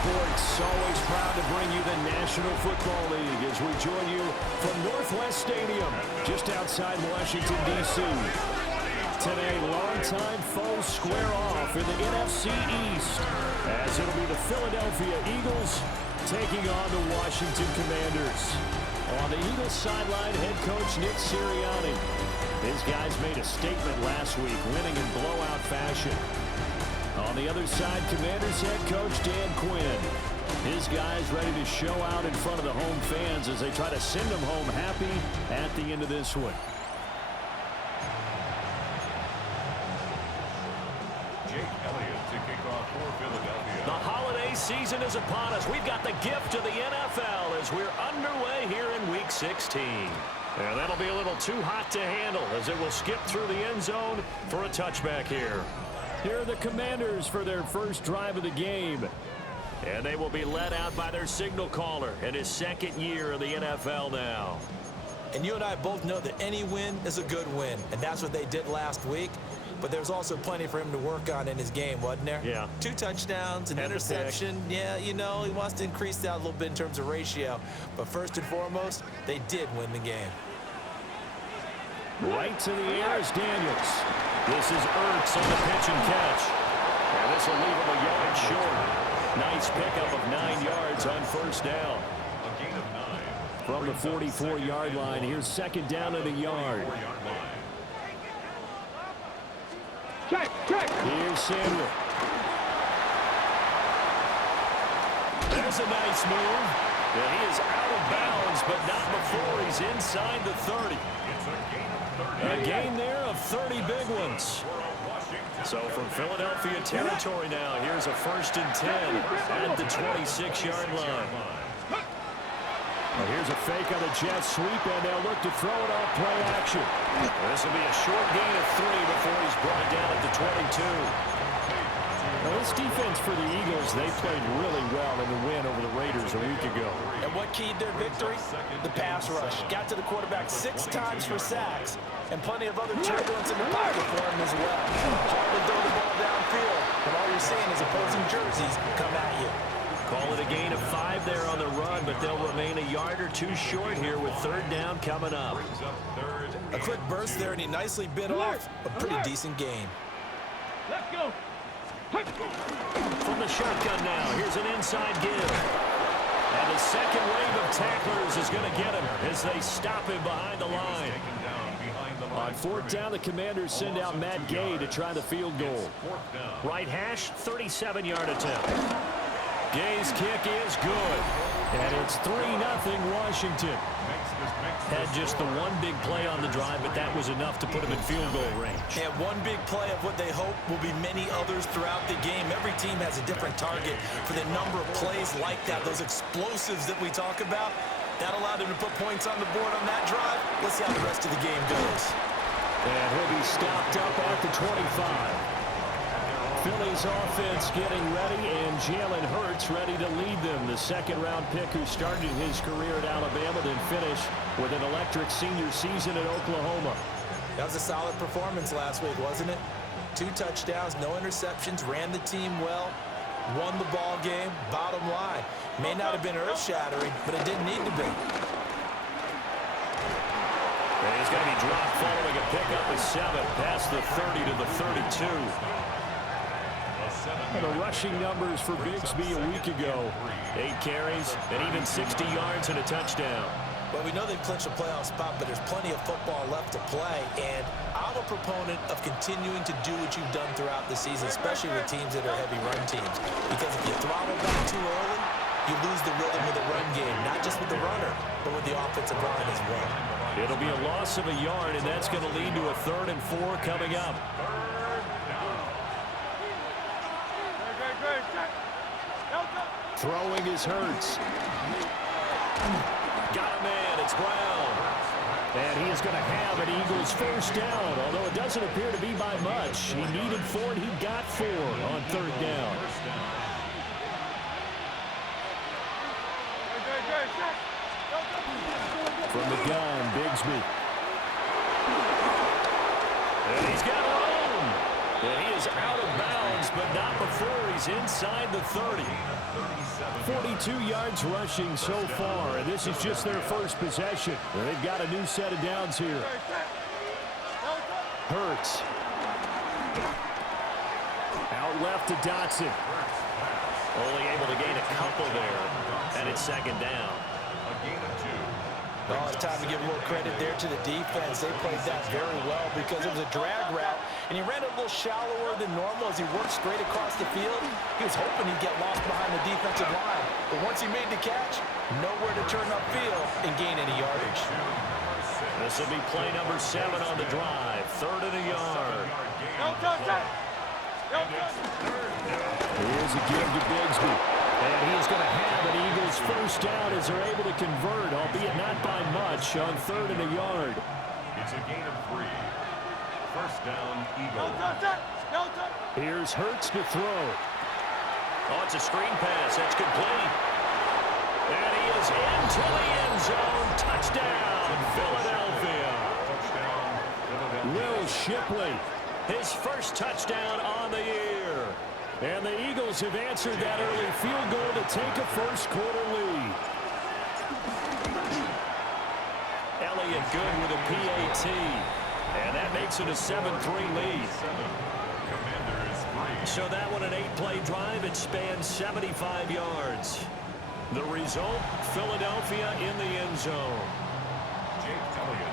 sports, always proud to bring you the National Football League as we join you from Northwest Stadium, just outside Washington, D.C. Today, longtime foes square off in the NFC East, as it'll be the Philadelphia Eagles taking on the Washington Commanders. On the Eagles sideline, head coach Nick Sirianni. His guys made a statement last week, winning in blowout fashion. On the other side, Commanders head coach Dan Quinn. His guys ready to show out in front of the home fans as they try to send them home happy at the end of this one. The holiday season is upon us. We've got the gift of the NFL as we're underway here in Week 16. And that'll be a little too hot to handle as it will skip through the end zone for a touchback here. Here are the Commanders for their first drive of the game. And they will be led out by their signal caller in his second year of the NFL now. And you and I both know that any win is a good win. And that's what they did last week. But there's also plenty for him to work on in his game, wasn't there? Yeah. 2 touchdowns, an interception. Yeah, you know, he wants to increase that a little bit in terms of ratio. But first and foremost, they did win the game. Right to the air is Daniels. This is Ertz on the pitch and catch. And this will leave him a yard short. Nice pickup of 9 yards on first down. A gain of 9. From the 44-yard line, here's second down and a yard. Here's Samuel. There's a nice move. And he is out of bounds, but not before he's inside the 30. A gain there of 30 big ones. So from Philadelphia territory now, here's a 1st and 10 at the 26-yard line. Well, here's a fake on the jet sweep, and they'll look to throw it off play action. This will be a short gain of 3 before he's brought down at the 22. Now, this defense for the Eagles, they played really well in the win over the Raiders a week ago. And what keyed their victory? The pass rush. Got to the quarterback 6 times for sacks, and plenty of other turbulence in the pocket for him as well. Hard to throw the ball downfield, and all you're seeing is opposing jerseys come at you. Call it a gain of 5 there on the run, but they'll remain a yard or 2 short here with 3rd down coming up. A quick burst there, and he nicely bit off a pretty decent gain. Let's go. From the shotgun now, here's an inside give. And the second wave of tacklers is going to get him as they stop him behind the line. On 4th down, the Commanders send out Matt Gay to try the field goal. Right hash, 37-yard attempt. Gay's kick is good. And it's 3-0 Washington. Had just the one big play on the drive, but that was enough to put him in field goal range. And one big play of what they hope will be many others throughout the game. Every team has a different target for the number of plays like that, those explosives that we talk about. That allowed him to put points on the board on that drive. Let's see how the rest of the game goes. And he'll be stopped up at the 25. Philly's offense getting ready, and Jalen Hurts ready to lead them. The second-round pick who started his career at Alabama, then finished with an electric senior season at Oklahoma. That was a solid performance last week, wasn't it? 2 touchdowns, no interceptions, ran the team well, won the ball game. Bottom line, may not have been earth-shattering, but it didn't need to be. And he's going to be dropped following a pickup of 7 past the 30 to the 32. And the rushing numbers for Bigsby a week ago. 8 carries and even 60 yards and a touchdown. Well, we know they've clinched a playoff spot, but there's plenty of football left to play. And I'm a proponent of continuing to do what you've done throughout the season, especially with teams that are heavy run teams. Because if you throttle back too early, you lose the rhythm of the run game, not just with the runner, but with the offensive line as well. It'll be a loss of a yard, and that's going to lead to a 3rd and 4 coming up. Throwing is Hurts. Got a man, it's Brown. And he is going to have an Eagles first down, although it doesn't appear to be by much. He needed 4, and he got 4 on 3rd down. From the gun, Bigsby. And he's got room. And he is out of bounds, but not before he's inside the 30. 42 yards rushing so far, and this is just their first possession. They've got a new set of downs here. Hurts. Out left to Dotson. Only able to gain a couple there, and it's second down. Oh, it's time to give a little credit there to the defense. They played that very well because it was a drag route, and he ran a little shallower than normal as he worked straight across the field. He was hoping he'd get lost behind the defensive line, but once he made the catch, nowhere to turn upfield and gain any yardage. This will be play number 7 on the drive. 3rd and a yard. Here's a give to Bigsby. And he is going to have an Eagles first down as they're able to convert, albeit not by much, on 3rd and a yard. It's a gain of 3. First down, Eagles. Here's Hurts to throw. Oh, it's a screen pass. That's complete. And he is into the end zone. Touchdown, Philadelphia. Will Shipley, his first touchdown on the year. And the Eagles have answered that early field goal to take a first-quarter lead. Elliott good with a PAT. And that makes it a 7-3 lead. So that one an 8-play drive. It spans 75 yards. The result, Philadelphia in the end zone.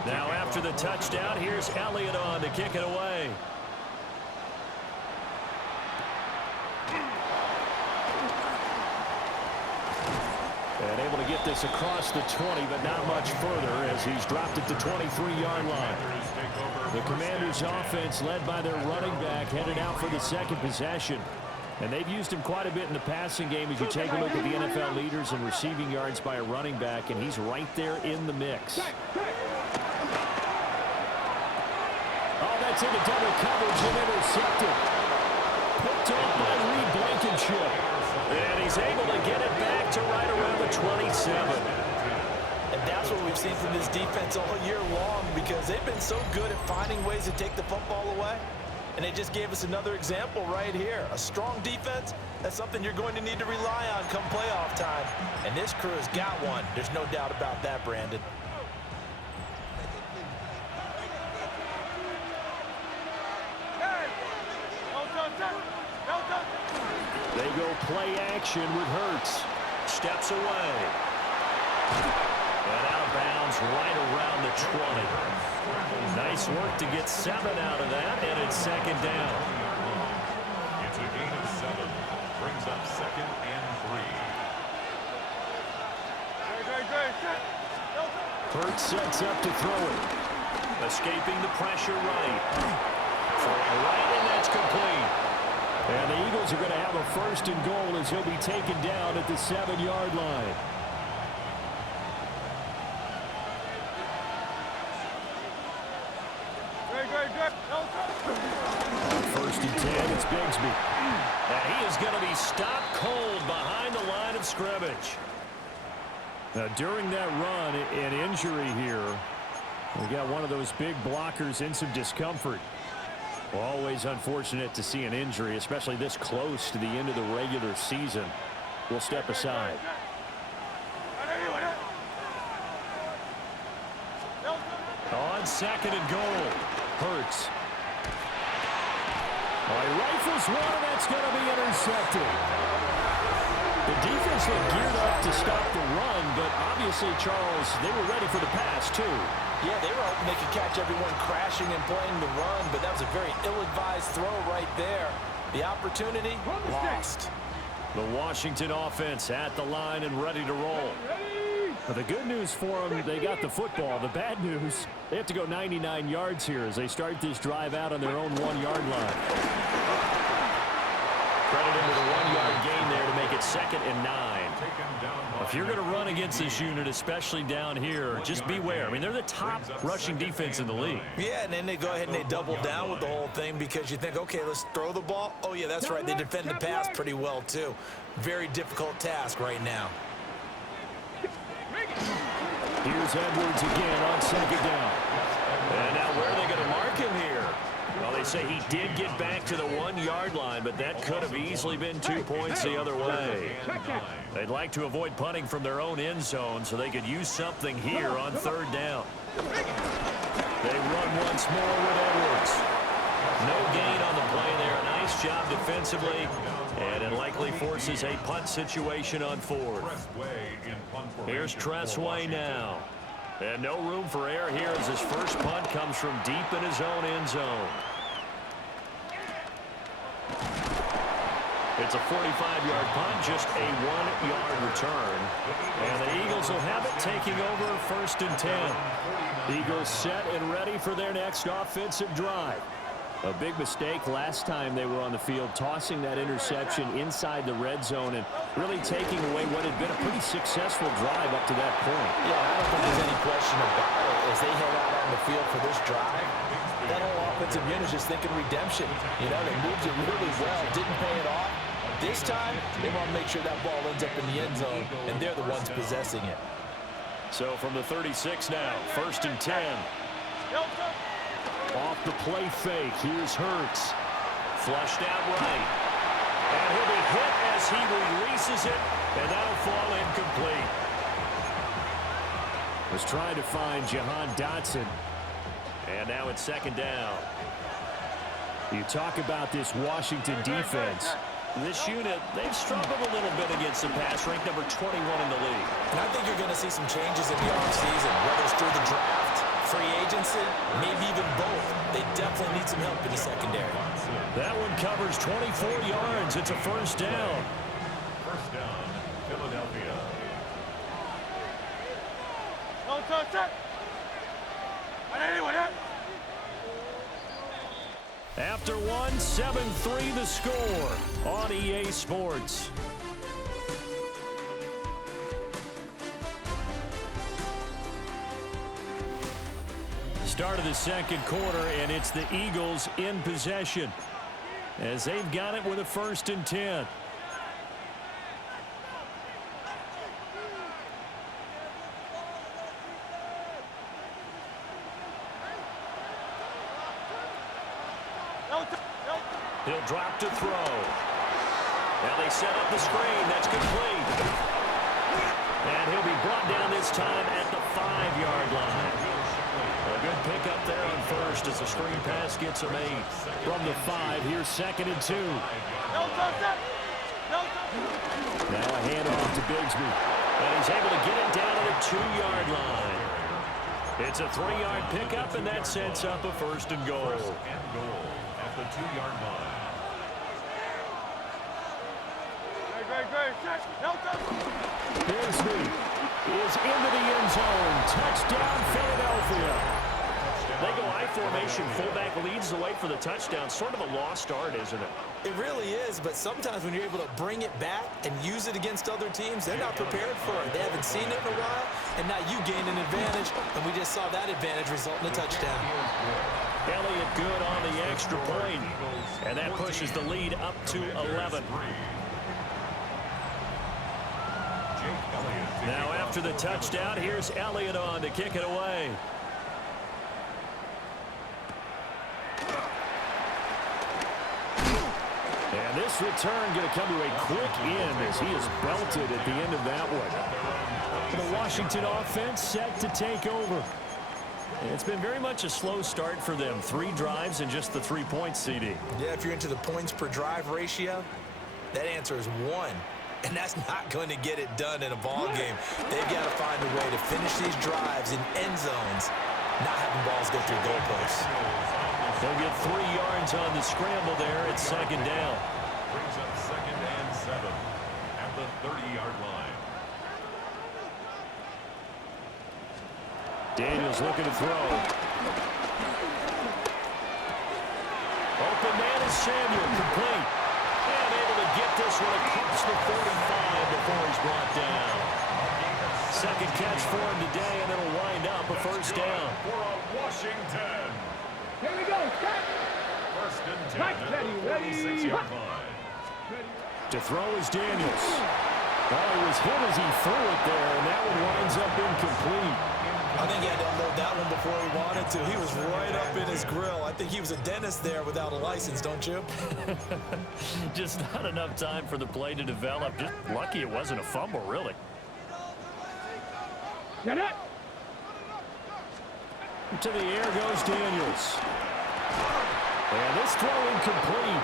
Now after the touchdown, here's Elliott on to kick it away. And able to get this across the 20, but not much further as he's dropped it to 23-yard line. The Commanders' offense, led by their running back, headed out for the second possession. And they've used him quite a bit in the passing game as you take a look at the NFL leaders in receiving yards by a running back, and he's right there in the mix. Oh, that's into double coverage and intercepted. Picked off by Reed Blankenship. And he's able to get it back to right around the 27. And that's what we've seen from this defense all year long because they've been so good at finding ways to take the football away. And they just gave us another example right here. A strong defense, that's something you're going to need to rely on come playoff time. And this crew has got one. There's no doubt about that, Brandon. They go play action with Hurts. Steps away. And out of bounds right around the 20. Nice work to get 7 out of that, and it's second down. It's a gain of 7. Brings up 2nd and 3. Hurts sets up to throw it. Escaping the pressure right. Throwing right, and that's complete. And the Eagles are going to have a 1st and goal as he'll be taken down at the 7-yard line. First and 10, it's Bigsby. And he is going to be stopped cold behind the line of scrimmage. Now, during that run, an injury here. We got one of those big blockers in some discomfort. Always unfortunate to see an injury, especially this close to the end of the regular season. We'll step aside. On 2nd and goal, Hurts. He rifles one, and that's going to be intercepted. The defense looked geared up to stop the run, but obviously, Charles, they were ready for the pass, too. Yeah, they were hoping they could catch everyone crashing and playing the run, but that was a very ill-advised throw right there. The opportunity, lost. The Washington offense at the line and ready to roll. But the good news for them, they got the football. The bad news, they have to go 99 yards here as they start this drive out on their own 1-yard line. Credit him with a 1-yard gain there to make it 2nd and 9. If you're going to run against this unit, especially down here, just beware. I mean, they're the top rushing defense in the league. Yeah, and then they go ahead and they double down with the whole thing because you think, okay, let's throw the ball. Oh, yeah, that's right. They defend the pass pretty well, too. Very difficult task right now. Here's Edwards again on 2nd down. And now where are they going to mark him here? Well, they say he did get back to the 1-yard line, but that could have easily been 2 points the other way. They'd like to avoid punting from their own end zone so they could use something here on 3rd down. They run once more with Edwards. No gain on the play there. Nice job defensively, and it likely forces a punt situation on 4th. Here's Tressway now. And no room for error here as his first punt comes from deep in his own end zone. It's a 45-yard punt, just a 1-yard return. And the Eagles will have it, taking over 1st and 10. Eagles set and ready for their next offensive drive. A big mistake last time they were on the field, tossing that interception inside the red zone and really taking away what had been a pretty successful drive up to that point. Yeah, I don't think there's any question about it. As they head out on the field for this drive, that whole offensive unit is just thinking redemption. You know, they moved it really well, didn't pay it off. This time, they want to make sure that ball ends up in the end zone, and they're the ones possessing it. So from the 36 now, 1st and 10. Off the play fake, here's Hurts. Flushed out right. And he'll be hit as he releases it, and that'll fall incomplete. Was trying to find Jahan Dotson. And now it's 2nd down. You talk about this Washington defense. This unit, they've struggled a little bit against the pass, ranked number 21 in the league. And I think you're going to see some changes in the offseason, whether it's through the draft, free agency, maybe even both. They definitely need some help in the secondary. That one covers 24 yards. It's a 1st down. 1st down, Philadelphia. No touch it. After one, 7-3 the score on EA Sports. Start of the 2nd quarter, and it's the Eagles in possession as they've got it with a 1st and 10. He'll drop to throw. Now they set up the screen. That's complete. And he'll be brought down this time at the 5-yard line. A good pickup there on 1st as the screen pass gets a 8. From the 5, here's 2nd and 2. Now a handoff to Bigsby. And he's able to get it down to the 2-yard line. It's a 3-yard pickup, and that sets up a 1st and goal. At the 2-yard line. Bigsby is into the end zone. Touchdown, Philadelphia. They go I formation. Fullback leads the way for the touchdown. Sort of a lost art, isn't it? It really is, but sometimes when you're able to bring it back and use it against other teams, they're not prepared for it. They haven't seen it in a while, and now you gain an advantage, and we just saw that advantage result in a touchdown. Elliott good on the extra point, and that pushes the lead up to 11. Now after the touchdown, here's Elliott on to kick it away. And this return going to come to a quick end as he is belted at the end of that one. The Washington offense set to take over. It's been very much a slow start for them. 3 drives and just the 3 points, CD. Yeah, if you're into the points per drive ratio, that answer is 1. And that's not going to get it done in a ball game. They've got to find a way to finish these drives in end zones, not having balls go through goalposts. They'll get 3 yards on the scramble there. It's 2nd down. Brings up 2nd and 7 at the 30-yard line. Daniels looking to throw. Open man is Samuel, complete. And able to get this one across the 45 before he's brought down. 2nd catch for him today, and it'll wind up a 1st down. For a Washington. Here we go. 1st and 10 at the 46-yard line. To throw is Daniels. Oh, he was hit as he threw it there, and that one winds up incomplete. I think he had to unload that one before he wanted to. He was right up in his grill. I think he was a dentist there without a license, don't you? Just not enough time for the play to develop. Just lucky it wasn't a fumble, really. Get it. To the air goes Daniels. And this throw incomplete.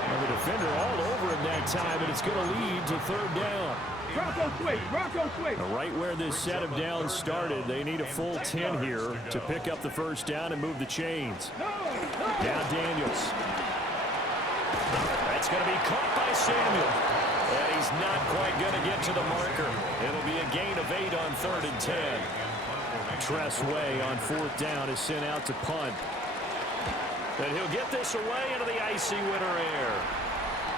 And the defender all over him that time, and it's going to lead to third down. Rocco swing. Rocco swing. Right where this set of downs started, they need a full 10 here to pick up the first down and move the chains. Now Daniels. That's going to be caught by Samuel. And he's not quite going to get to the marker. It'll be a gain of 8 on 3rd and 10. Tress Way on 4th down is sent out to punt. And he'll get this away into the icy winter air.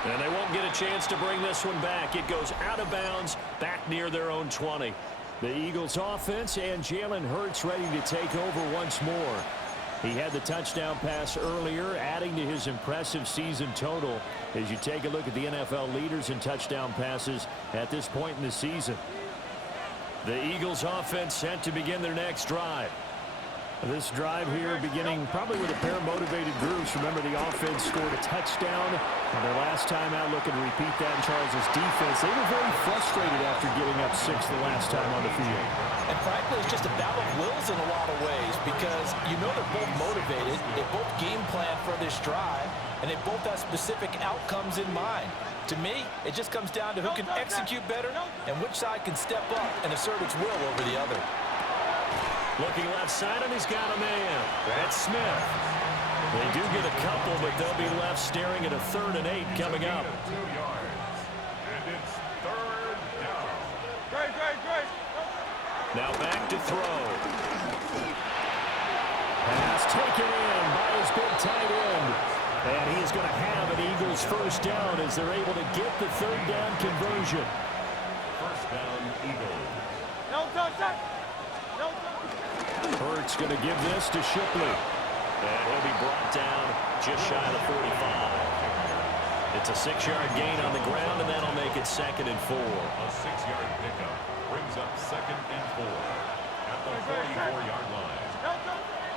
And they won't get a chance to bring this one back. It goes out of bounds, back near their own 20. The Eagles offense and Jalen Hurts ready to take over once more. He had the touchdown pass earlier, adding to his impressive season total as you take a look at the NFL leaders in touchdown passes at this point in the season. The Eagles offense set to begin their next drive. This drive here beginning probably with a pair of motivated groups. Remember, the offense scored a touchdown on their last time out, looking to repeat that in Charles's defense. They were very frustrated after giving up 6 the last time on the field. And frankly, it's just a battle of wills in a lot of ways because you know they're both motivated, they both game plan for this drive, and they both have specific outcomes in mind. To me, it just comes down to who can execute better and which side can step up and assert its will over the other. Looking left side, and he's got a man. That's Smith. They do get a couple, but they'll be left staring at a 3rd and 8 coming up. 2 yards. And it's 3rd down. Great. Now back to throw. Pass taken in by his big tight end. And he is going to have an Eagles first down as they're able to get the 3rd down conversion. First down, Eagles. No touch that. No touch. Hurts going to give this to Shipley. And he'll be brought down just shy of the 45. It's a 6-yard gain on the ground, and that'll make it 2nd and 4. A 6-yard pickup brings up 2nd and 4 at the 44-yard line.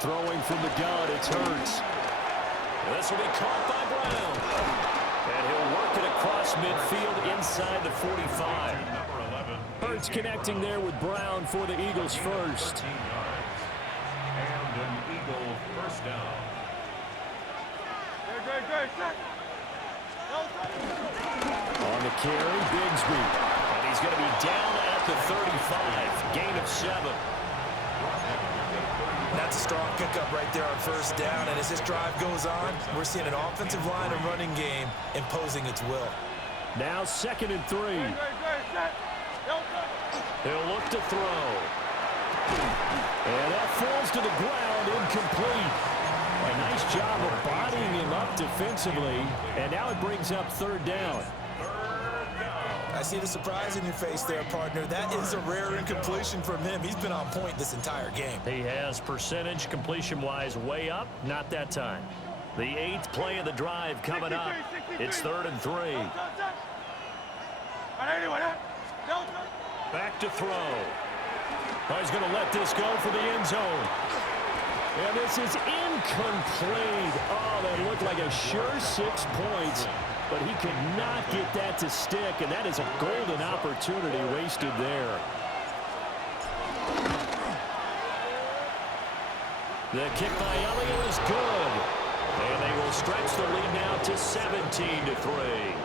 Throwing from the gun, it's Hurts. This will be caught by Brown. And he'll work it across midfield inside the 45. Number 11. Hurts connecting there with Brown for the Eagles first. 13 yards. And an Eagle first down. Great. Set. No touch. On the carry, Bigsby. And he's going to be down at the 35. Gain of 7. That's a strong pickup right there on first down, and as this drive goes on, we're seeing an offensive line and running game imposing its will. Now 2nd and 3. Great. Set. No touch. He'll look to throw. And that falls to the ground, incomplete. A nice job of bodying him up defensively, and now it brings up 3rd down. I see the surprise in your face there, partner. That is a rare incompletion from him. He's been on point this entire game. He has percentage completion-wise way up, not that time. The 8th play of the drive coming up. It's 3rd and 3. Back to throw. Oh, he's going to let this go for the end zone. And this is incomplete. Oh, that looked like a sure 6 points. But he could not get that to stick, and that is a golden opportunity wasted there. The kick by Elliott is good. And they will stretch the lead now to 17-3.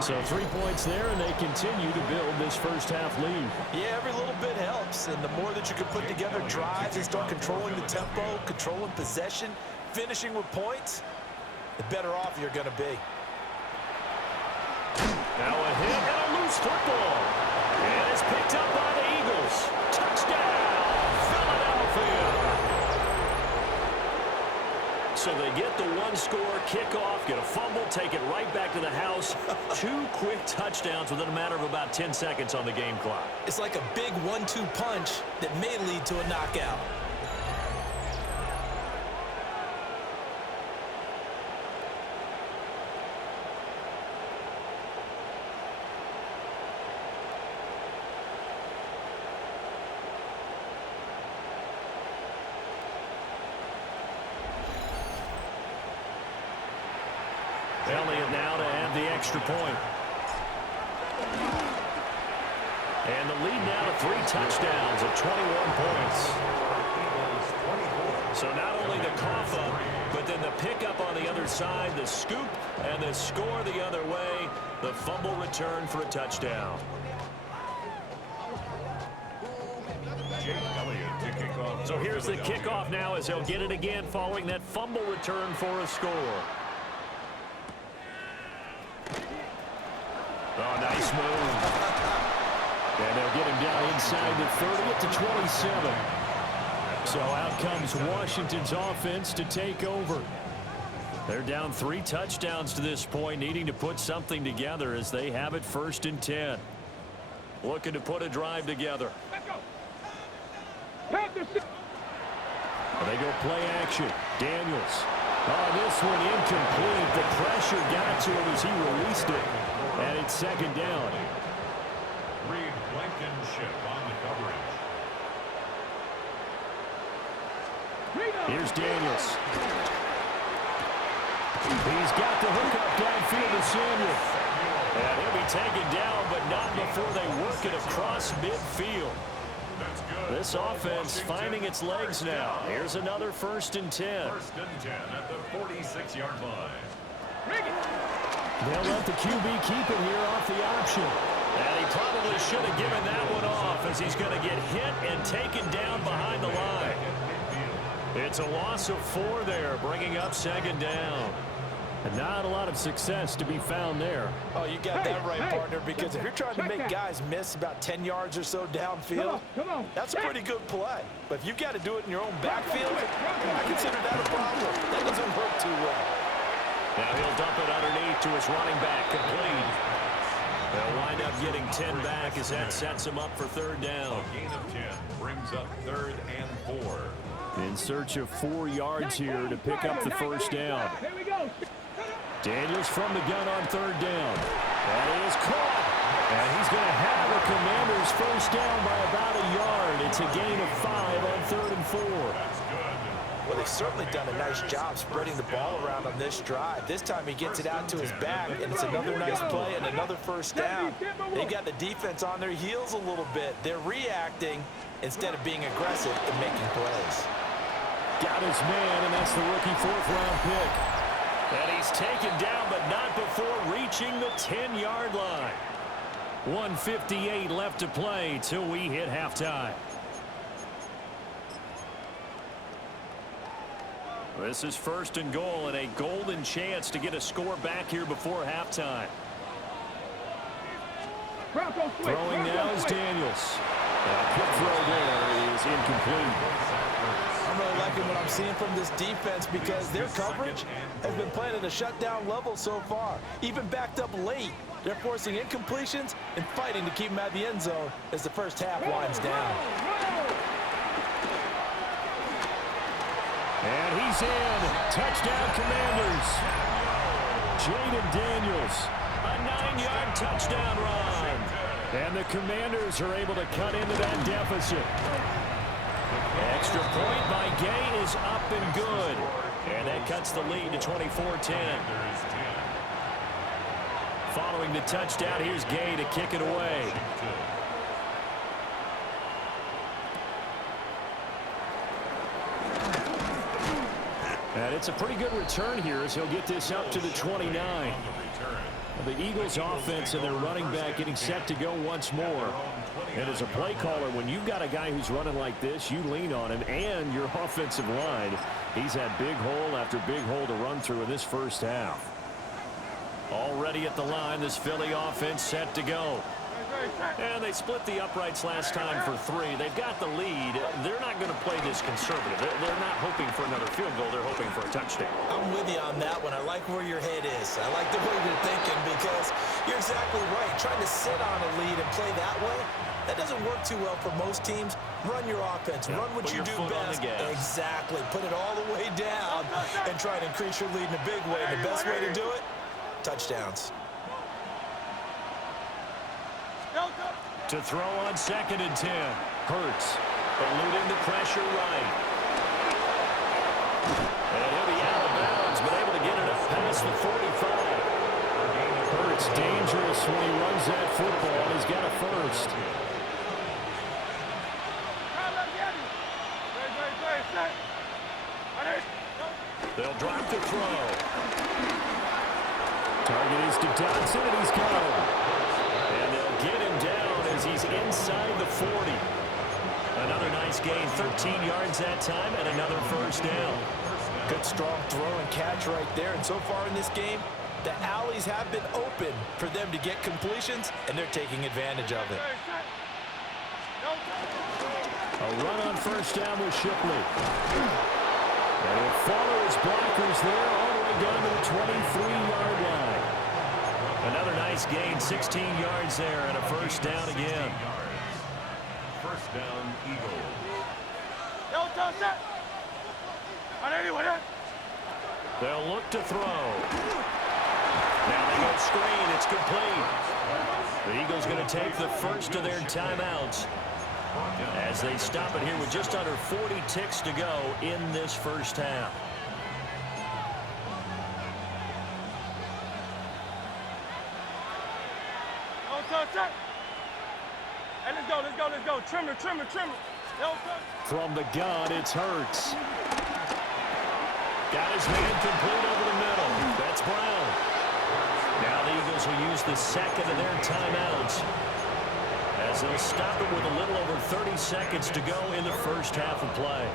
So 3 points there, and they continue to build this first half lead. Yeah, every little bit helps, and the more that you can put together drives and start controlling the tempo, controlling possession, finishing with points, the better off you're going to be. Now a hit and a loose football. And it's picked up by the Eagles. Touchdown, Philadelphia. So they get the 1-score kickoff, get a fumble, take it right back to the house. 2 quick touchdowns within a matter of about 10 seconds on the game clock. It's like a big 1-2 punch that may lead to a knockout. extra point. And the lead now to 3 touchdowns at 21 points. So not only the cough up, but then the pickup on the other side, the scoop, and the score the other way, the fumble return for a touchdown. So here's the kickoff now as they'll get it again following that fumble return for a score. Oh, nice move. And they'll get him down inside the 30 to 27. So out comes Washington's offense to take over. They're down 3 touchdowns to this point, needing to put something together as they have it 1st and 10. Looking to put a drive together. They go play action. Daniels. Oh, this one incomplete. The pressure got to him as he released it. And it's 2nd down. Reed Blankenship on the coverage. Here's Daniels. He's got the hook up downfield to Samuel. And he'll be taken down, but not before they work it across midfield. This offense finding its legs now. Here's another 1st and 10. 1st and 10 at the 46-yard line. They'll let the QB keep it here off the option. And he probably should have given that one off as he's going to get hit and taken down behind the line. It's a loss of 4 there, bringing up 2nd down. And not a lot of success to be found there. Oh, you got that right, partner, because if you're trying to make guys miss about 10 yards or so downfield, that's a pretty good play. But if you've got to do it in your own backfield, I consider that a problem. That doesn't work too well. Now he'll dump it underneath to his running back, complete. They'll wind up getting 10 back as that sets him up for 3rd down. A gain of 10 brings up 3rd and 4. In search of 4 yards here to pick up the 1st down. Daniels from the gun on 3rd down. That is caught. And he's going to have the Commanders 1st down by about a yard. It's a gain of 5 on 3rd and 4. Well, they've certainly done a nice job spreading the ball around on this drive. This time he gets it out to his back, and it's another nice play and another 1st down. They've got the defense on their heels a little bit. They're reacting instead of being aggressive and making plays. Got his man, and that's the rookie 4th-round pick. And he's taken down, but not before reaching the 10-yard line. 1:58 left to play till we hit halftime. This is 1st and goal, and a golden chance to get a score back here before halftime. Throwing now is Daniels. Quick throw there is incomplete. I'm really liking what I'm seeing from this defense because their coverage has been playing at a shutdown level so far. Even backed up late, they're forcing incompletions and fighting to keep them at the end zone as the first half winds down. And he's in. Touchdown, Commanders. Jaden Daniels. A 9-yard touchdown run. And the Commanders are able to cut into that deficit. Extra point by Gay is up and good. And that cuts the lead to 24-10. Following the touchdown, here's Gay to kick it away. And it's a pretty good return here as he'll get this up to the 29. The Eagles offense and their running back getting set to go once more. And as a play caller, when you've got a guy who's running like this, you lean on him and your offensive line. He's had big hole after big hole to run through in this first half. Already at the line, this Philly offense set to go. And they split the uprights last time for 3. They've got the lead. They're not going to play this conservative. They're not hoping for another field goal. They're hoping for a touchdown. I'm with you on that one. I like where your head is. I like the way you're thinking because you're exactly right. Trying to sit on a lead and play that way, that doesn't work too well for most teams. Run your offense. Run what you do best. Exactly. Put it all the way down and try to increase your lead in a big way. And the best way to do it, touchdowns. To throw on 2nd and 10. Hurts. Eluding the pressure right. And he'll be out of bounds, but able to get it up past the 45. Hurts looks dangerous when he runs that football. He's got a first. They'll drop the throw. Target is to Dodson, and he's got him. And they'll get him down as he's inside the 40. Another nice gain, 13 yards that time, and another first down. Good strong throw and catch right there. And so far in this game, the alleys have been open for them to get completions, and they're taking advantage of it. A run on first down with Shipley. And he'll follow his blockers there all the way down to the 23-yard line. Another nice gain, 16 yards there, and a first down again. First down, Eagles. They'll look to throw. Now they go screen. It's complete. The Eagles going to take the first of their timeouts as they stop it here with just under 40 ticks to go in this first half. Hey, let's go. Trimmer. From the gun, it's Hurts. Got his man complete over the middle. That's Brown. Now the Eagles will use the second of their timeouts as they'll stop it with a little over 30 seconds to go in the first half of play.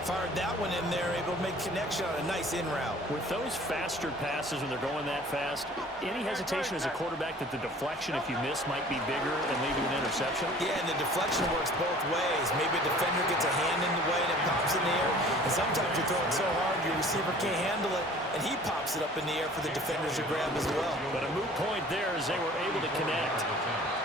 Fired that one in there, able to make connection on a nice in route. With those faster passes when they're going that fast, any hesitation as a quarterback that the deflection, if you miss, might be bigger and lead to an interception? Yeah, and the deflection works both ways. Maybe a defender gets a hand in the way and it pops in the air. And sometimes you're throwing so hard your receiver can't handle it, and he pops it up in the air for the defenders to grab as well. But a moot point there as they were able to connect.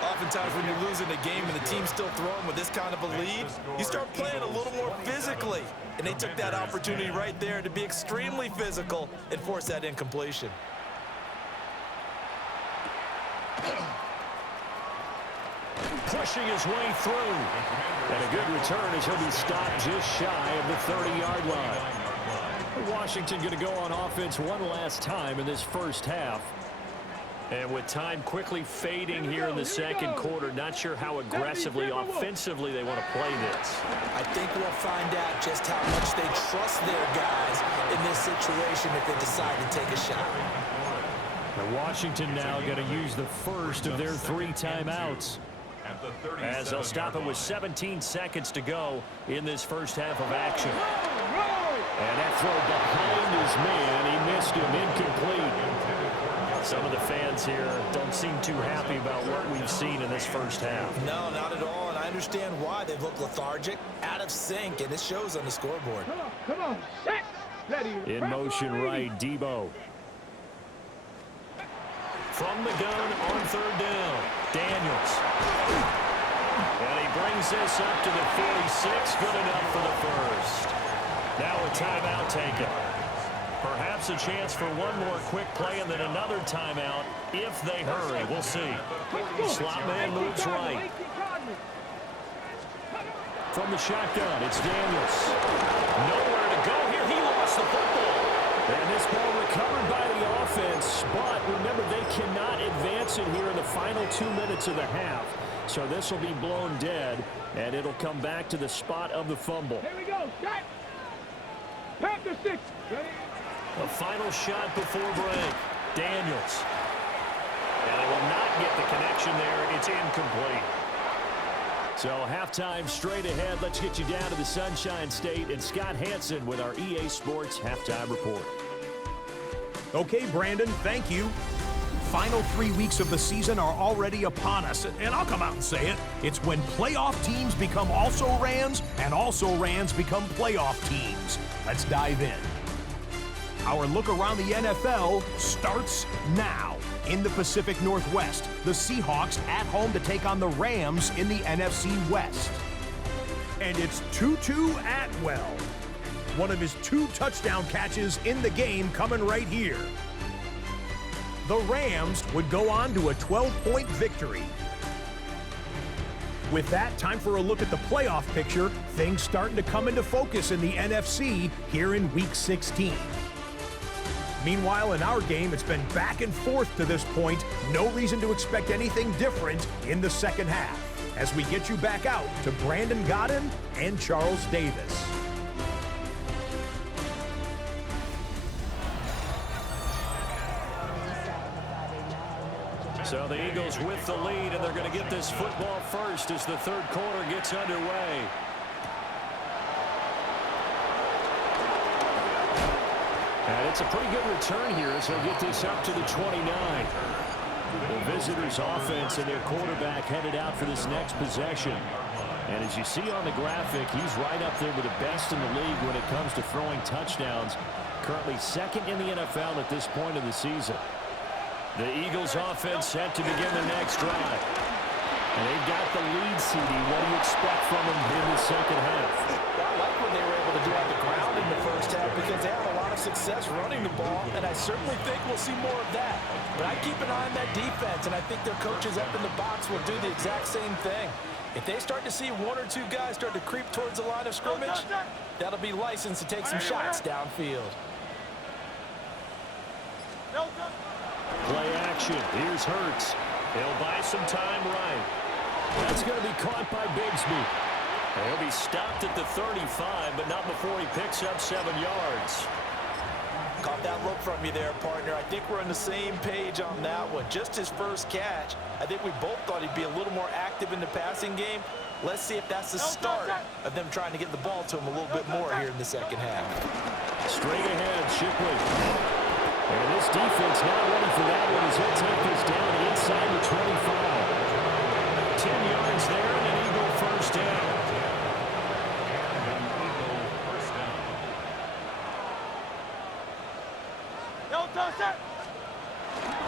Oftentimes when you're losing a game and the team's still throwing with this kind of a lead, you start playing a little more physically. And they took that opportunity right there to be extremely physical and force that incompletion. Pushing his way through. And a good return as he'll be stopped just shy of the 30-yard line. Washington going to go on offense one last time in this first half. And with time quickly fading here in the second quarter, not sure how aggressively, offensively they want to play this. I think we'll find out just how much they trust their guys in this situation if they decide to take a shot. And Washington now going to use the first of their 3 timeouts as they'll stop it with 17 seconds to go in this first half of action. And that throw behind his man, he missed him, incomplete. Some of the fans here don't seem too happy about what we've seen in this first half. No, not at all, and I understand why. They've looked lethargic, out of sync, and it shows on the scoreboard. Come on, set. Ready. In motion right, Debo. From the gun on third down, Daniels. And he brings this up to the 46, good enough for the first. Now a timeout taken. Perhaps a chance for one more quick play and then another timeout if they hurry. We'll see. Slot man moves right. From the shotgun, it's Daniels. Nowhere to go here. He lost the football. And this ball recovered by the offense. But remember, they cannot advance it here in the final 2 minutes of the half. So this will be blown dead, and it'll come back to the spot of the fumble. Here we go. Shot. Panther 6. Ready. A final shot before break. Daniels. And it will not get the connection there. It's incomplete. So halftime straight ahead. Let's get you down to the Sunshine State and Scott Hansen with our EA Sports Halftime Report. Okay, Brandon, thank you. Final 3 weeks of the season are already upon us, and I'll come out and say it. It's when playoff teams become also-rans, and also-rans become playoff teams. Let's dive in. Our look around the NFL starts now. In the Pacific Northwest, the Seahawks at home to take on the Rams in the NFC West. And it's Tutu Atwell. One of his 2 touchdown catches in the game coming right here. The Rams would go on to a 12-point victory. With that, time for a look at the playoff picture. Things starting to come into focus in the NFC here in Week 16. Meanwhile, in our game, it's been back and forth to this point. No reason to expect anything different in the second half, as we get you back out to Brandon Godden and Charles Davis. So the Eagles with the lead, and they're going to get this football first as the third quarter gets underway. And it's a pretty good return here as they'll get this up to the 29. The visitors' offense and their quarterback headed out for this next possession. And as you see on the graphic, he's right up there with the best in the league when it comes to throwing touchdowns. Currently second in the NFL at this point of the season. The Eagles' offense set to begin the next drive. And they've got the lead, CD. What do you expect from them in the second half? I like what they were able to do on the ground in the first half because they had a lot of success running the ball, and I certainly think we'll see more of that. But I keep an eye on that defense, and I think their coaches up in the box will do the exact same thing. If they start to see one or two guys start to creep towards the line of scrimmage, that'll be licensed to take some shots downfield. Play action. Here's Hurts. He'll buy some time right. That's going to be caught by Bigsby. He'll be stopped at the 35, but not before he picks up 7 yards. Caught that look from you there, partner. I think we're on the same page on that one. Just his first catch. I think we both thought he'd be a little more active in the passing game. Let's see if that's the start of them trying to get the ball to him a little bit more here in the second half. Straight ahead, Shipley. And this defense not ready for that one as he'll take this down inside the 25. 10 yards there and an Eagle first down.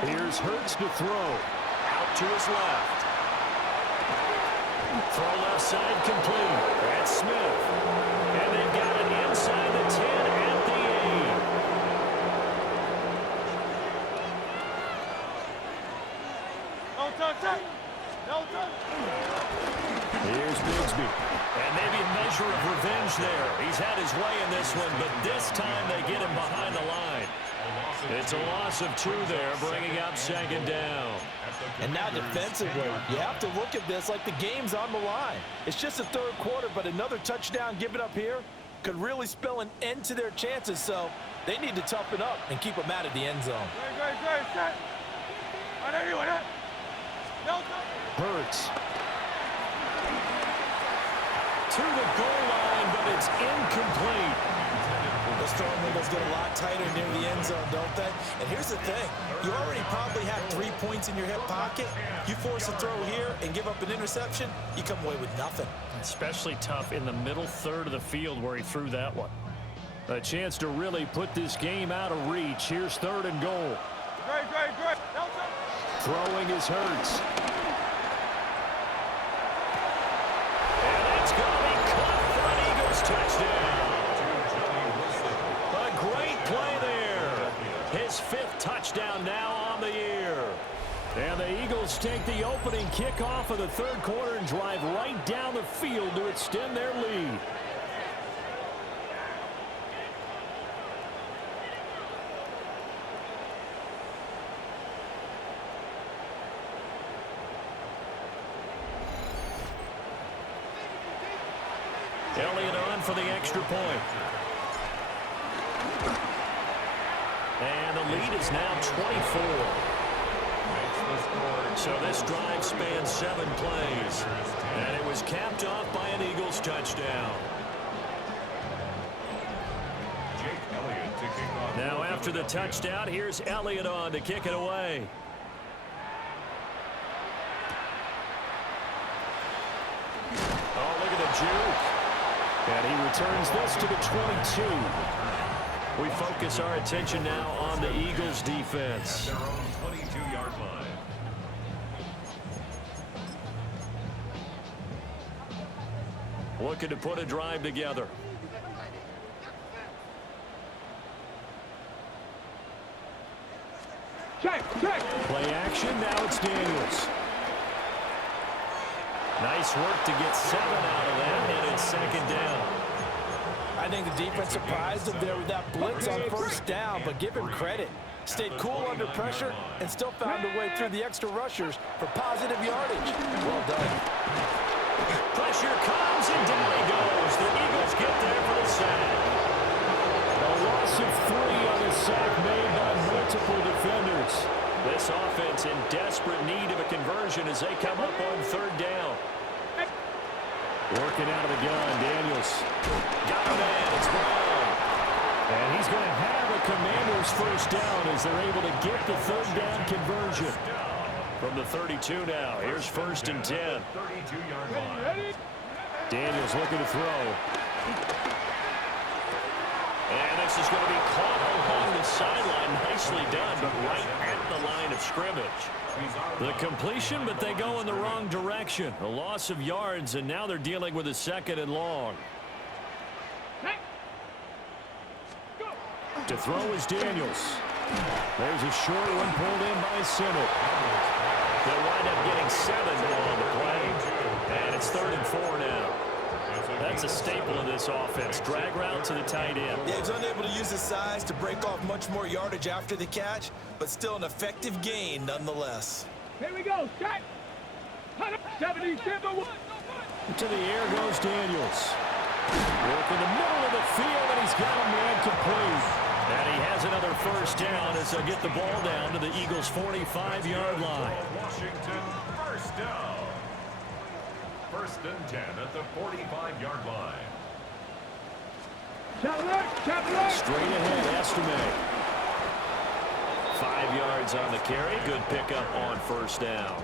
Here's Hurts to throw. Out to his left. Throw left side complete. That's Smith. And they've got it inside the 10 at the 8. Here's Bigsby. And maybe a measure of revenge there. He's had his way in this one, but this time they get him behind the line. It's a loss of 2 there, bringing up second down. And now defensively, you have to look at this like the game's on the line. It's just the third quarter, but another touchdown given up here could really spell an end to their chances, so they need to toughen up and keep them out of the end zone. Hurts. To the goal line, but it's incomplete. Those throwing windows get a lot tighter near the end zone, don't they? And here's the thing. You already probably have 3 points in your hip pocket. You force a throw here and give up an interception, you come away with nothing. Especially tough in the middle third of the field where he threw that one. A chance to really put this game out of reach. Here's 3rd and goal. Throwing is Hurts. And it's going to be caught for an Eagles touchdown. A great play there. His 5th touchdown now on the year. And the Eagles take the opening kickoff of the third quarter and drive right down the field to extend their lead. Elliott on for the extra point. And the lead is now 24. So this drive spans 7 plays. And it was capped off by an Eagles touchdown. Now after the touchdown, here's Elliott on to kick it away. Oh, look at the juke. And he returns this to the 22. We focus our attention now on the Eagles defense. Their own 22-yard line. Looking to put a drive together. Check. Play action, now it's Daniels. Nice work to get 7 out of that, and it's second down. I I think the defense surprised him there with that blitz on first down, but give him credit. Stayed cool under pressure and still found a way through the extra rushers for positive yardage. Well done. Pressure comes, and down he goes. The Eagles get there for the sack. A loss of 3 on the sack made by multiple defenders. This offense in desperate need of a conversion as they come up on third down. Working out of the gun, Daniels. Got a man, it's Brown. And he's going to have a Commander's first down as they're able to get the third down conversion. From the 32 now, here's 1st and 10. 32-yard line. Daniels looking to throw. And this is going to be caught along the sideline. Nicely done, but right at the line of scrimmage. The completion, but they go in the wrong direction. A loss of yards, and now they're dealing with a 2nd and long. To throw is Daniels. There's a short one pulled in by Simmons. They'll wind up getting 7 on the play. And it's 3rd and 4 now. That's a staple of this offense. Drag route to the tight end. Yeah, he's unable to use his size to break off much more yardage after the catch, but still an effective gain nonetheless. Here we go, shot. 77. To the air goes Daniels. Work in the middle of the field, and he's got a man complete. And he has another first down as they'll get the ball down to the Eagles' 45-yard line. Washington, first down. 1st and 10 at the 45-yard line. Straight ahead, Estime. 5 yards on the carry. Good pickup on first down.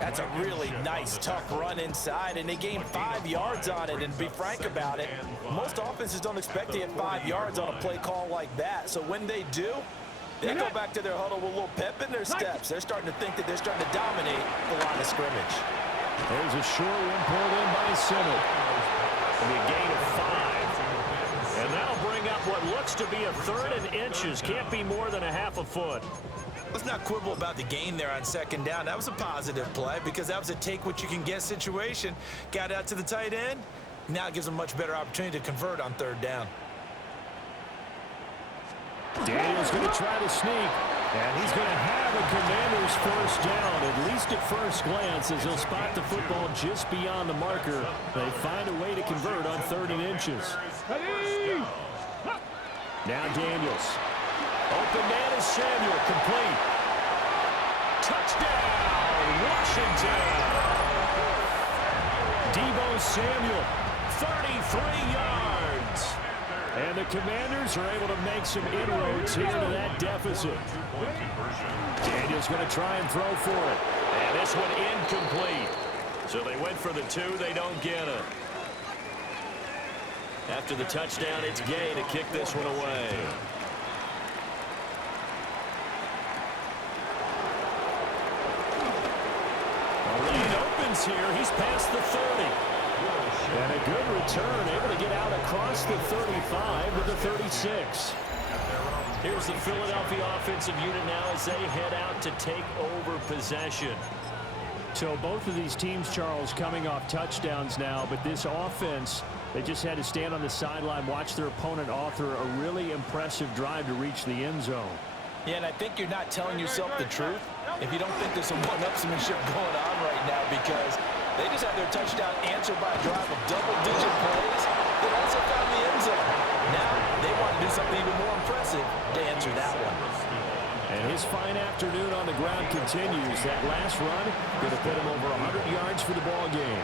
That's a really nice, tough run inside, and they gained 5 yards on it. And to be frank about it, most offenses don't expect to hit 5 yards on a play call like that. So when they do, they go back to their huddle with a little pep in their steps. They're starting to think that they're starting to dominate the line of scrimmage. There's a short one pulled in by Simmons. And a gain of 5. And that'll bring up what looks to be a 3rd and inches. Can't be more than a half a foot. Let's not quibble about the gain there on 2nd down. That was a positive play because that was a take-what-you-can-get situation. Got out to the tight end. Now it gives them a much better opportunity to convert on 3rd down. Daniels going to try to sneak. And he's going to have a Commander's first down, at least at first glance, as he'll spot the football just beyond the marker. They find a way to convert on 3rd and inches. Now Daniels. Open man is Samuel, complete. Touchdown, Washington. Deebo Samuel, 33 yards. And the Commanders are able to make some inroads here to that deficit. Daniels going to try and throw for it. And this one incomplete. So they went for the 2. They don't get it. After the touchdown, it's Gay to kick this one away. The lead opens here. He's past the 30. And a good return, able to get out across the 35 to the 36. Here's the Philadelphia offensive unit now as they head out to take over possession. So both of these teams, Charles, coming off touchdowns now, but this offense, they just had to stand on the sideline, watch their opponent author a really impressive drive to reach the end zone. Yeah, and I think you're not telling yourself the truth if you don't think there's some one-upsmanship going on right now, because they just had their touchdown answered by a drive of double-digit plays that also found the end zone. Now they want to do something even more impressive to answer that one. And his fine afternoon on the ground continues. That last run going to put him over 100 yards for the ball game.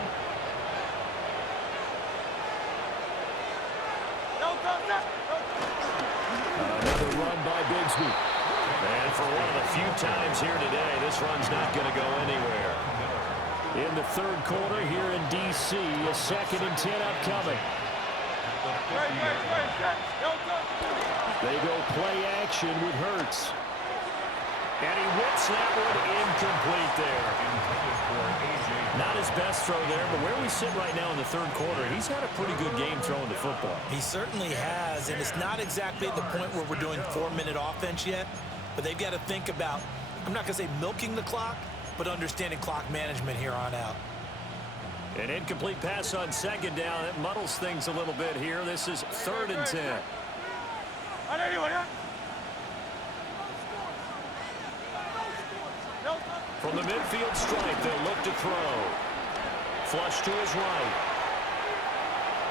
Another run by Bigsby. And for one of the few times here today, this run's not going to go anywhere. In the 3rd quarter here in D.C., a 2nd and 10 upcoming. They go play action with Hurts. And he whips that one incomplete there. Not his best throw there, but where we sit right now in the 3rd quarter, he's had a pretty good game throwing the football. He certainly has, and it's not exactly at the point where we're doing 4-minute offense yet, but they've got to think about, I'm not going to say milking the clock, but understanding clock management here on out. An incomplete pass on second down. That muddles things a little bit here. This is 3rd and 10. From the midfield stripe, they'll look to throw. Flush to his right.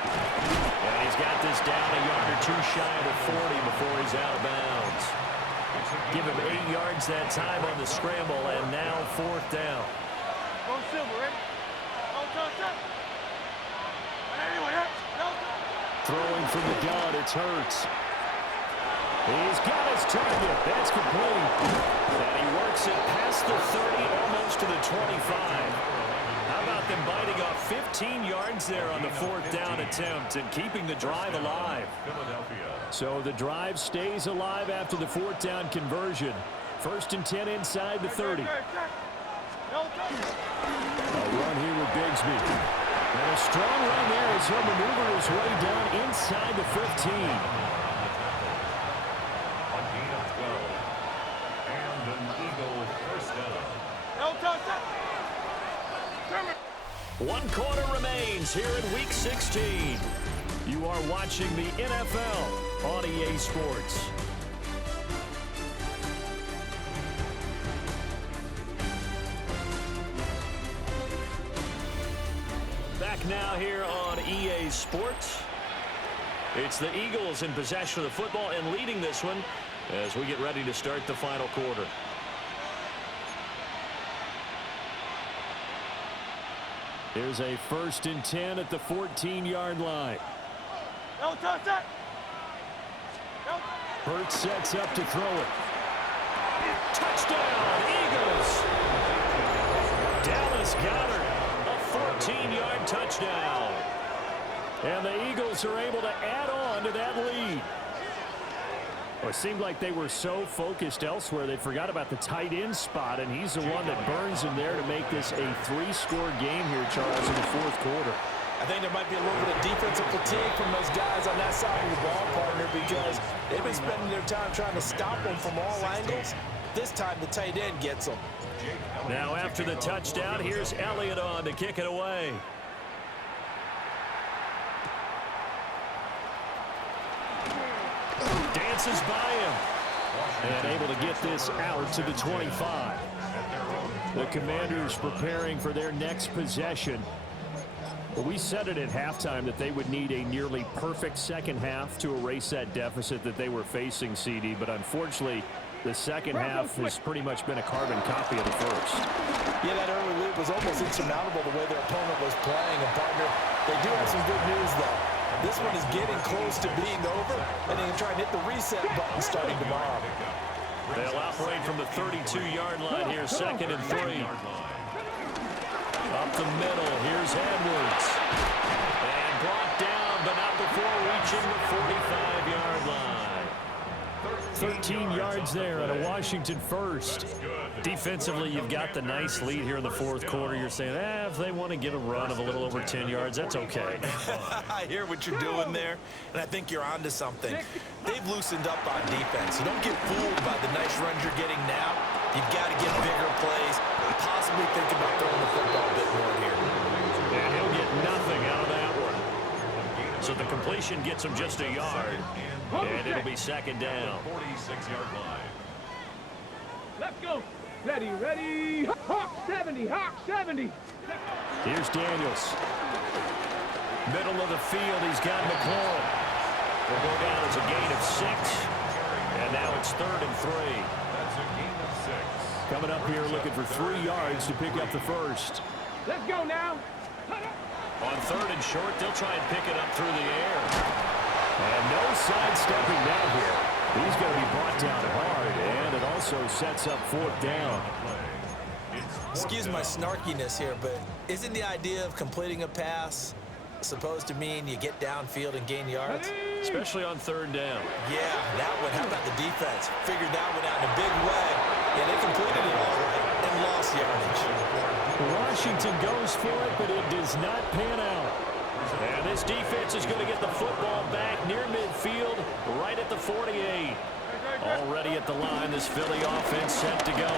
And he's got this down a yard or two shy of the 40 before he's out of bounds. Give him 8 yards that time on the scramble, and now 4th down. Throwing from the gun, it's Hurts. He's got his target. That's complete. And he works it past the 30, almost to the 25. How about them biting off 15 yards there on the 4th down attempt and keeping the drive alive? So the drive stays alive after the 4th down conversion. 1st and 10 inside the 30. A run here with Bigsby. And a strong run there as he'll maneuver his way down inside the 15. One quarter remains here in Week 16. You are watching the NFL on EA Sports. Back now here on EA Sports. It's the Eagles in possession of the football and leading this one as we get ready to start the final quarter. Here's a 1st and 10 at the 14-yard line. Hurts sets up to throw it. Touchdown, Eagles! Dallas Goedert, a 14-yard touchdown. And the Eagles are able to add on to that lead. Well, it seemed like they were so focused elsewhere they forgot about the tight end spot, and he's the one that burns him there to make this a 3-score game here, Charles, in the 4th quarter. I think there might be a little bit of defensive fatigue from those guys on that side of the ball, partner, because they've been spending their time trying to stop them from all angles. This time the tight end gets them. Now after the touchdown, here's Elliott on to kick it away. Dances by him. And able to get this out to the 25. The Commanders preparing for their next possession. Well, we said it at halftime that they would need a nearly perfect second half to erase that deficit that they were facing, CD. But unfortunately, the second half has pretty much been a carbon copy of the first. Yeah, that early lead was almost insurmountable the way their opponent was playing. And, partner, they do have some good news, though. This one is getting close to being over, and they can try and hit the reset button starting tomorrow. They'll operate from the 32-yard line here, 2nd and 3. Up the middle, here's Edwards. And brought down, but not before reaching the 45-yard line. 13 yards there on a Washington first. Defensively, you've got the nice lead here in the 4th quarter. You're saying, if they want to get a run of a little over 10 yards, that's okay. I hear what you're doing there, and I think you're onto something. They've loosened up on defense. You don't get fooled by the nice runs you're getting now. You've got to get bigger plays, possibly think about throwing the football a bit more here. And he'll get nothing out of that one. So the completion gets him just a yard, and it'll be 2nd down. 46-yard line. Let's go. Ready, ready. Hawk 70, Hawk 70. Here's Daniels. Middle of the field, he's got McLaurin. Will go down as a gain of 6. And now it's 3rd and 3. That's a gain of 6. Coming up here looking for 3 yards to pick up the first. Let's go now. On 3rd and short, they'll try and pick it up through the air. And no sidestepping that here. He's going to be brought down hard, and it also sets up 4th down. Excuse my snarkiness here, but isn't the idea of completing a pass supposed to mean you get downfield and gain yards? Especially on 3rd down. Yeah, that one. How about the defense? Figured that one out in a big way. Yeah, they completed it all right and lost yardage. Washington goes for it, but it does not pan out. And this defense is going to get the football back near midfield, right at the 48. Already at the line, this Philly offense set to go.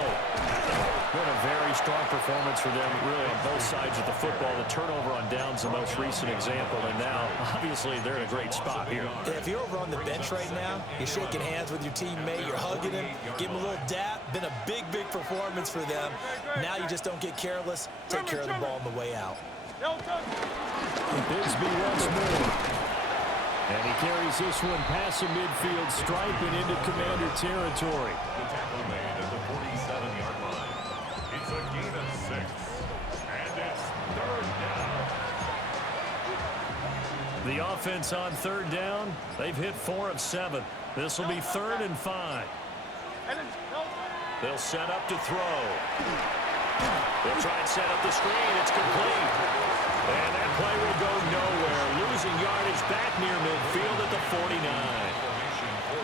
What a very strong performance for them, really, on both sides of the football. The turnover on downs, the most recent example, and now, obviously, they're in a great spot here. Yeah, if you're over on the bench right now, you're shaking hands with your teammate, you're hugging him, give him a little dap. Been a big, big performance for them. Now you just don't get careless. Take care of the ball on the way out. Bigsby once more. And he carries this one past the midfield stripe and into Commander territory. The tackle made at the 47-yard line. It's a gain of 6. And it's third down. The offense on third down, they've hit 4 of 7. This will be 3rd and 5. They'll set up to throw. They'll try and set up the screen. It's complete. And that play will go nowhere. Losing yardage back near midfield at the 49.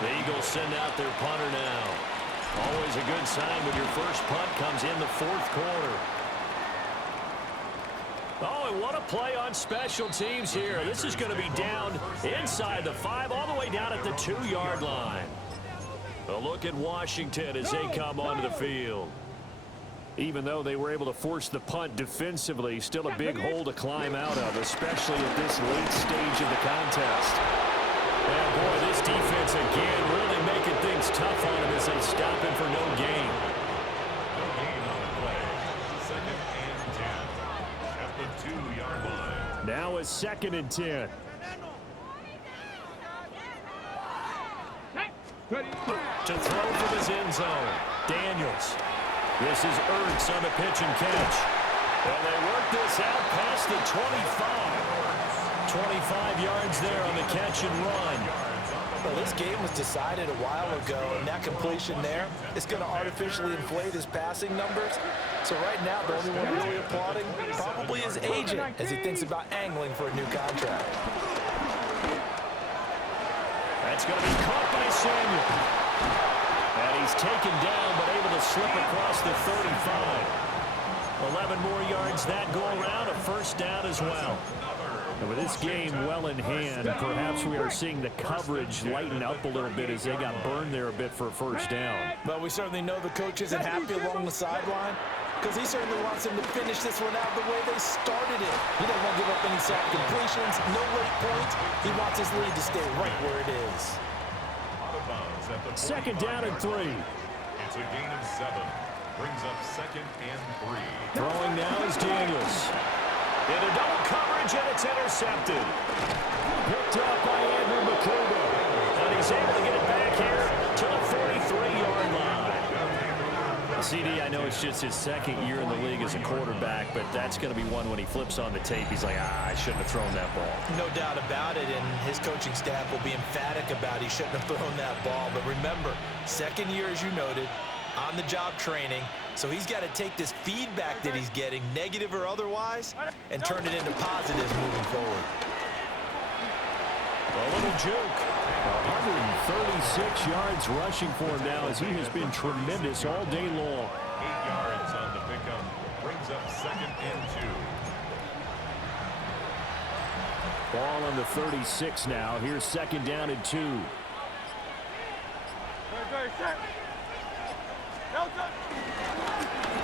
The Eagles send out their punter now. Always a good sign when your first punt comes in the 4th quarter. Oh, and what a play on special teams here. This is going to be down inside the 5, all the way down at the 2-yard line. A look at Washington as they come onto the field. Even though they were able to force the punt defensively, still a big hole to climb out of, especially at this late stage of the contest. And boy, this defense again really making things tough on him as they stop him for no gain. No gain on the play. 2nd and 10 at the 2-yard line. Now it's 2nd and 10. To throw from his end zone, Daniels. This is Ertz on the pitch and catch. And they work this out past the 25. 25 yards there on the catch and run. Well, this game was decided a while ago, and that completion there is going to artificially inflate his passing numbers. So right now, the only one really applauding probably his agent as he thinks about angling for a new contract. That's going to be caught by Samuel. And he's taken down, but able to slip across the 35. 11 more yards that go around, a first down as well. And with this game well in hand, perhaps we are seeing the coverage lighten up a little bit as they got burned there a bit for a first down. But we certainly know the coach isn't happy along the sideline because he certainly wants them to finish this one out the way they started it. He doesn't want to give up any soft completions, no late points. He wants his lead to stay right where it is. Second down and 3. It's a gain of 7. Brings up 2nd and 3. Throwing now is Daniels. Into double coverage, and it's intercepted. Picked up by Andrew Makuba. And he's able to get it back here to the 43-yard line. CD, I know it's just his 2nd year in the league as a quarterback, but that's going to be one when he flips on the tape. He's like, I shouldn't have thrown that ball. No doubt about it, and his coaching staff will be emphatic about he shouldn't have thrown that ball. But remember, 2nd year, as you noted, on-the-job training. So he's got to take this feedback that he's getting, negative or otherwise, and turn it into positives moving forward. A little juke. 136 yards rushing for him now as he has been tremendous all day long. 8 yards on the pickup. Brings up 2nd and 2. Ball on the 36 now. Here's 2nd down and 2.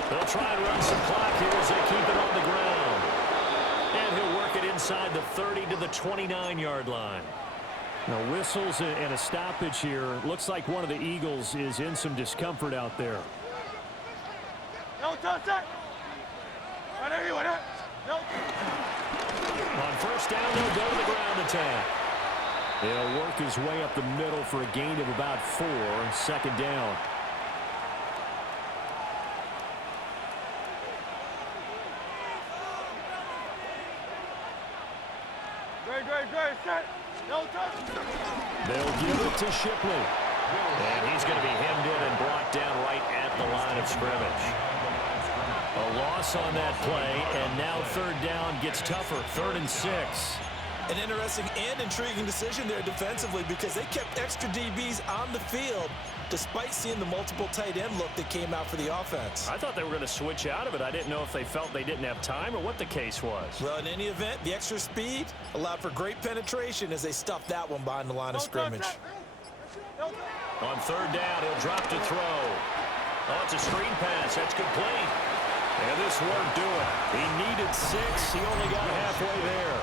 They'll try and run some clock here as they keep it on the ground. And he'll work it inside the 30 to the 29-yard line. Now whistles and a stoppage here. Looks like one of the Eagles is in some discomfort out there. On first down, they'll go to the ground attack. He'll work his way up the middle for a gain of about 4. 2nd down. They'll give it to Shipley. And he's going to be hemmed in and brought down right at the line of scrimmage. A loss on that play, and now 3rd down gets tougher. 3rd and 6. An interesting and intriguing decision there defensively because they kept extra DBs on the field despite seeing the multiple tight end look that came out for the offense. I thought they were going to switch out of it. I didn't know if they felt they didn't have time or what the case was. Well, in any event, the extra speed allowed for great penetration as they stuffed that one behind the line of scrimmage. On third down, he'll drop to throw. Oh, it's a screen pass. That's complete. And this won't do it. He needed 6. He only got halfway there.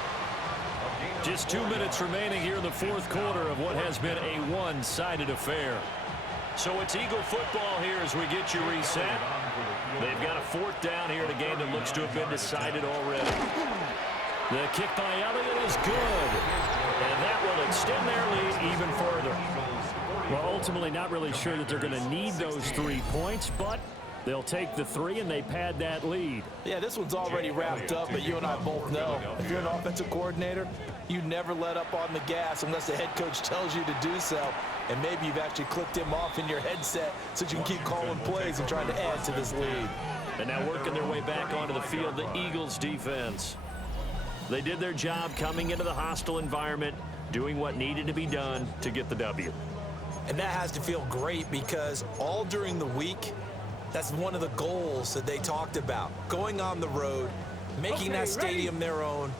Just 2 minutes remaining here in the fourth quarter of what has been a one-sided affair. So it's Eagle football here as we get you reset. They've got a fourth down here in a game that looks to have been decided already. The kick by Elliott is good. And that will extend their lead even further. Well, ultimately not really sure that they're going to need those 3 points, but they'll take the 3 and they pad that lead. Yeah, this one's already wrapped up, but you and I both know if you're an offensive coordinator, you never let up on the gas unless the head coach tells you to do so. And maybe you've actually clicked him off in your headset so you can keep calling plays and trying to add to this lead. And now working their way back onto the field, the Eagles defense. They did their job coming into the hostile environment, doing what needed to be done to get the W. And that has to feel great because all during the week, that's one of the goals that they talked about. Going on the road, making that stadium their own,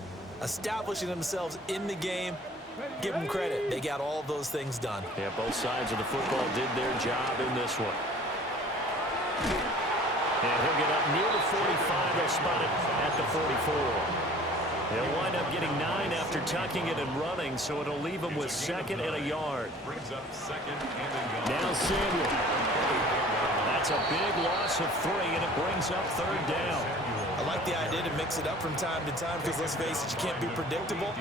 establishing themselves in the game. Give them credit. They got all those things done. Yeah, both sides of the football did their job in this one. And he'll get up near the 45. They'll spot it at the 44. They'll wind up getting 9 after tucking it and running, so it'll leave them with 2nd and a yard. Now Samuel. That's a big loss of 3, and it brings up 3rd down. I like the idea to mix it up from time to time because, let's face it, you can't be predictable.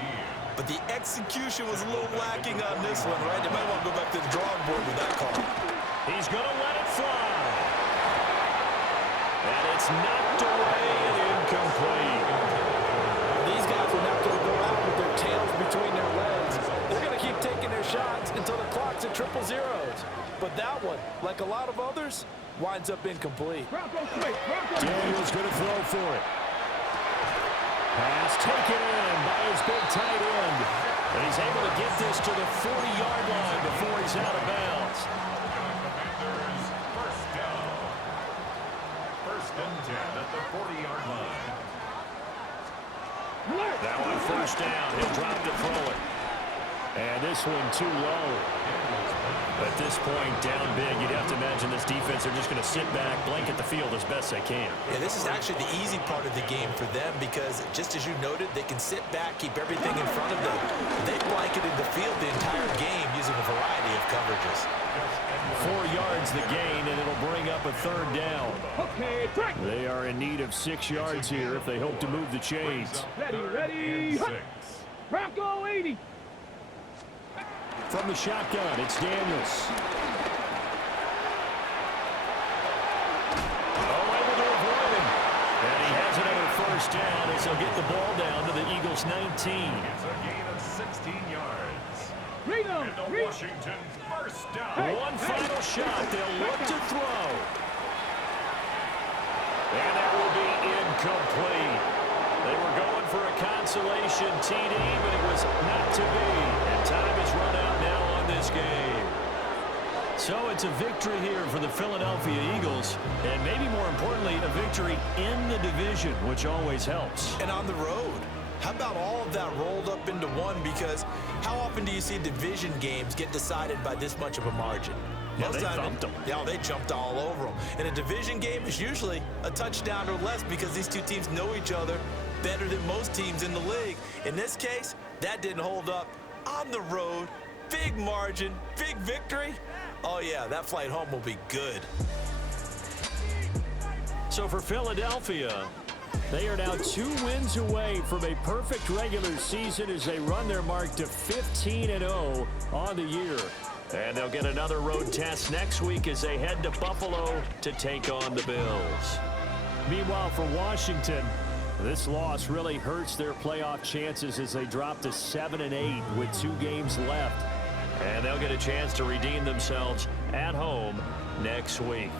But the execution was a little lacking on this one, right? They might want to go back to the drawing board with that call. He's going to let it fly. And it's knocked away and incomplete. These guys are not going to go out with their tails between their legs. They're going to keep taking their shots until the clock's at 000. But that one, like a lot of others, winds up incomplete. Daniel's going to throw for it. Pass taken in by his big tight end. And he's able to get this to the 40-yard line before he's out of bounds. First down. 1st and 10 at the 40-yard line. That one 1st down. He'll drop to throw it. And this one too low. At this point, down big, you'd have to imagine this defense, they're just going to sit back, blanket the field as best they can. Yeah, this is actually the easy part of the game for them because, just as you noted, they can sit back, keep everything in front of them. They blanketed the field the entire game using a variety of coverages. 4 yards the gain, and it'll bring up a 3rd down. Okay, track. They are in need of 6 yards here if they hope to move the chains. Ready. Bronco 80. From the shotgun, it's Daniels. Oh, able to avoid him. And he has another 1st down as he'll get the ball down to the Eagles' 19. It's a gain of 16 yards. Read them. And the Washington 1st down. One final shot. They'll look to throw. And that will be incomplete. They were going for a consolation TD, but it was not to be. And time is run out now on this game. So it's a victory here for the Philadelphia Eagles, and maybe more importantly, a victory in the division, which always helps. And on the road. How about all of that rolled up into one? Because how often do you see division games get decided by this much of a margin? Yeah, they thumped them. Yeah, they jumped all over them. And a division game is usually a touchdown or less because these two teams know each other better than most teams in the league. In this case, that didn't hold up. On the road, big margin, big victory. Oh, yeah, that flight home will be good. So for Philadelphia, they are now 2 wins away from a perfect regular season as they run their mark to 15-0 on the year. And they'll get another road test next week as they head to Buffalo to take on the Bills. Meanwhile, for Washington, this loss really hurts their playoff chances as they drop to 7-8 with 2 games left. And they'll get a chance to redeem themselves at home next week.